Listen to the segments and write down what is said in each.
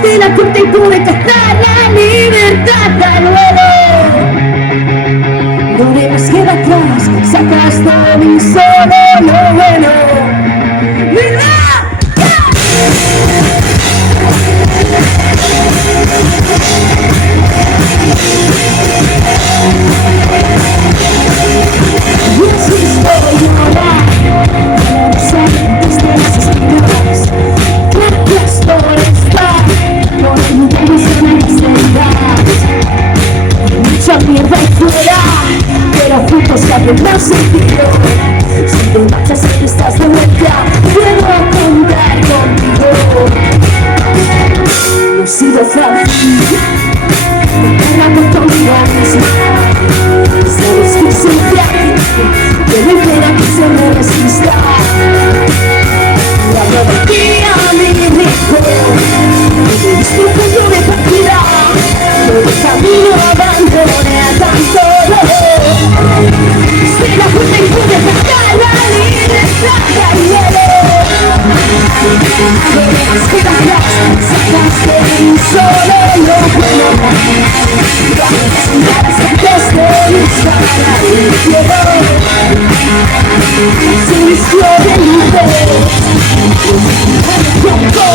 Sacaste la corte y pude tocar la libertad de nuevo. No debes quedar atrás, sacaste de mí solo lo bueno. ¡Verdad! Y así estoy ahora, analizando estas espinas. Gracias por estar, por invitarnos a las verdades. Mucha mierda ahí fuera, pero juntos cambia más sentido. Si te marchas y estás de vuelta, puedo contar contigo. No ha sido fácil, la oportunidad misma. Sabes que soy frágil, que no quiera que se me resista. La prometía mi rico, me diste un punto de partida. Todo el camino abandoné a tanto dolor. Estoy la puta y pude sacar la libertad del hielo. No debes quedar atrás, sacaste de mí solo lo bueno. Gracias a las gentes de disparar al cielo. Se vistió de luces, el tiempo.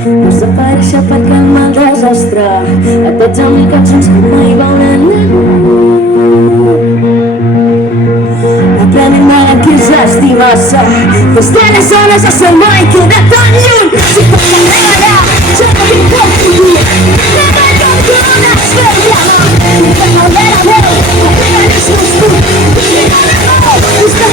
Desaparèixer perquè el mal desastre a tots amb cançons que mai veuran ningú. Aprenent a que és estimar-se des d'aleshores a ser mai queda tan lluny. Si pot carregar, ja no t'importa tu. No m'abandones per l'amor, per no haver amor, no t'agranes més tu. I no, és que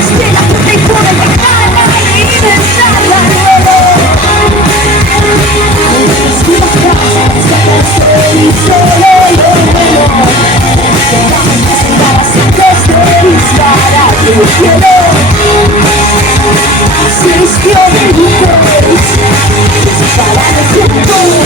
Espera que te pude dejar la libertad de nuevo. Esquiva atrás, sacaste de mí solo lo bueno. Dejamos que sentabas antes de disparar tu cielo. Se vistió de luces, desaparar el tiempo.